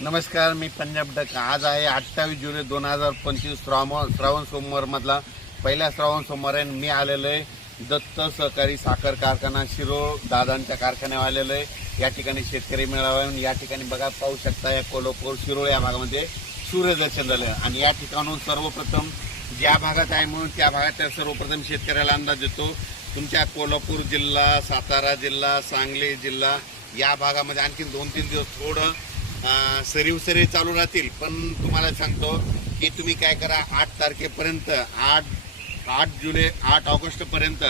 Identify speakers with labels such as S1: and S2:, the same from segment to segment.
S1: नमस्कार मी पंजाब डक. आज आहे अठ्ठावीस जुलै दोन हजार पंचवीस श्रावण श्रावण सोमवारमधला पहिला श्रावण सोमवार आहे. आणि मी आलेलो आहे दत्त सहकारी साखर कारखाना शिरोळ दादांच्या कारखान्यावर आलेलो आहे. या ठिकाणी शेतकरी मेळावा आहे. या ठिकाणी बघा पाहू शकता या कोल्हापूर शिरोळ या भागामध्ये सूर्यदर्शन झालं आणि या ठिकाणून सर्वप्रथम ज्या भागात आहे म्हणून त्या भागात सर्वप्रथम शेतकऱ्याला अंदाज देतो तुमच्या कोल्हापूर जिल्हा सातारा जिल्हा सांगली जिल्हा या भागामध्ये आणखी दोन तीन दिवस थोडं अं, सरीव चालू राहतील. पण तुम्हाला सांगतो की तुम्ही काय करा आठ तारखेपर्यंत आठ आठ जुलै आठ ऑगस्टपर्यंत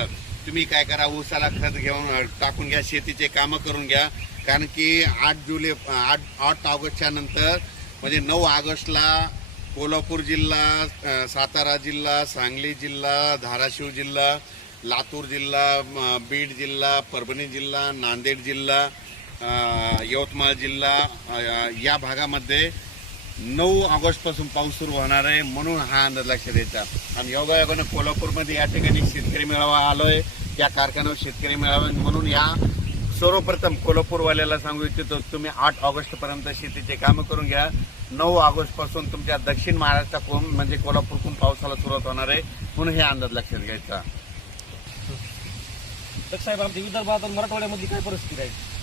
S1: तुम्ही काय करा ऊसाला खत घेऊन टाकून घ्या शेतीचे कामं करून घ्या. कारण की आठ जुलै आठ आठ ऑगस्टच्या नंतर म्हणजे नऊ ऑगस्टला कोल्हापूर जिल्हा सातारा जिल्हा सांगली जिल्हा धाराशिव जिल्हा लातूर जिल्हा बीड जिल्हा परभणी जिल्हा नांदेड जिल्हा यवतमाळ जिल्हा या भागामध्ये नऊ ऑगस्टपासून पाऊस सुरू होणार आहे म्हणून हा अंदाज लक्षात द्यायचा आणि योगायोगानं कोल्हापूरमध्ये या ठिकाणी शेतकरी मेळावा आलोय. या कारखान्यावर शेतकरी मेळावा म्हणून या सर्वप्रथम कोल्हापूरवाल्याला सांगू इच्छितो तुम्ही आठ ऑगस्ट पर्यंत शेतीचे कामं करून घ्या. नऊ ऑगस्टपासून तुमच्या दक्षिण महाराष्ट्राकडून म्हणजे कोल्हापूरकडून पावसाला सुरुवात होणार आहे म्हणून हे अंदाज लक्षात घ्यायचा.
S2: साहेब आमच्या विदर्भात मराठवाड्यामध्ये काय परिस्थिती आहे?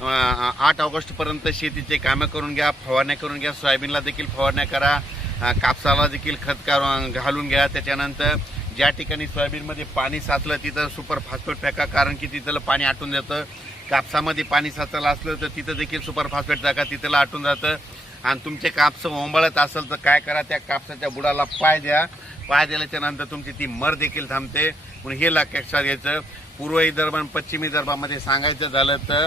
S1: आठ ऑगस्टपर्यंत शेतीचे कामं करून घ्या फवारण्या करून घ्या सोयाबीनला देखील फवारण्या करा कापसाला देखील खत घालून घ्या. त्याच्यानंतर ज्या ठिकाणी सोयाबीनमध्ये पाणी साचलं तिथं सुपर फास्फेट टाका कारण की तिथलं पाणी आटून जातं. कापसामध्ये पाणी साचलं असलं तर तिथं देखील सुपर फास्फेट टाका तिथलं आटून जातं. आणि तुमचे कापसं ओंबळत असेल तर काय करा त्या कापसाच्या बुडाला पाय द्या. पाय दिल्याच्या नंतर तुमची ती मर देखील थांबते. म्हणून हे लक्षात घ्यायचं. पूर्व विदर्भ पश्चिमी दरबामध्ये सांगायचं झालं तर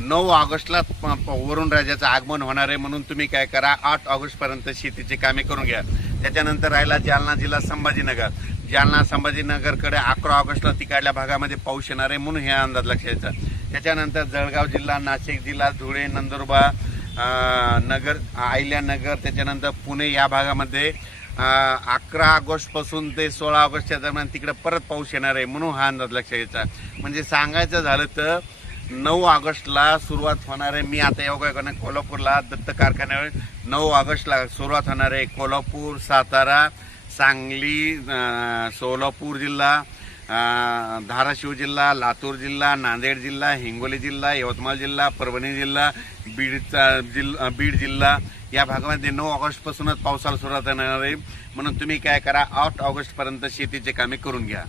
S1: नऊ ऑगस्टला प- प- वरुण राजाचं आगमन होणार आहे म्हणून तुम्ही काय करा आठ ऑगस्टपर्यंत शेतीची कामे करून घ्या. त्याच्यानंतर राहिला जालना जिल्हा संभाजीनगर. जालना संभाजीनगरकडे अकरा ऑगस्टला तिकडल्या भागामध्ये पाऊस येणार आहे म्हणून हे अंदाज लक्षात त्याच्यानंतर जळगाव जिल्हा नाशिक जिल्हा धुळे नंदुरबार नगर अहिल्यानगर त्याच्यानंतर पुणे या भागामध्ये अकरा ऑगस्टपासून ते सोळा ऑगस्टच्या दरम्यान तिकडे परत पाऊस येणार आहे म्हणून हा अंदाज लक्षात घ्यायचा म्हणजे सांगायचं झालं तर नऊ ऑगस्टला सुरुवात होणार आहे. मी आता योगायोगाने कोल्हापूरला दत्त कारखान्यावर नऊ ऑगस्टला सुरुवात होणार आहे. कोल्हापूर सातारा सांगली सोलापूर जिल्हा धाराशिव जिल्हा लातूर जिल्हा नांदेड जिल्हा हिंगोली जिल्हा यवतमाळ जिल्हा परभणी जिल्हा बीडचा जिल्हा बीड जिल्हा. या भागामध्ये नऊ ऑगस्टपासूनच पावसाला सुरुवात होणार आहे. म्हणून तुम्ही काय करा आठ ऑगस्टपर्यंत शेतीचे कामे करून घ्या.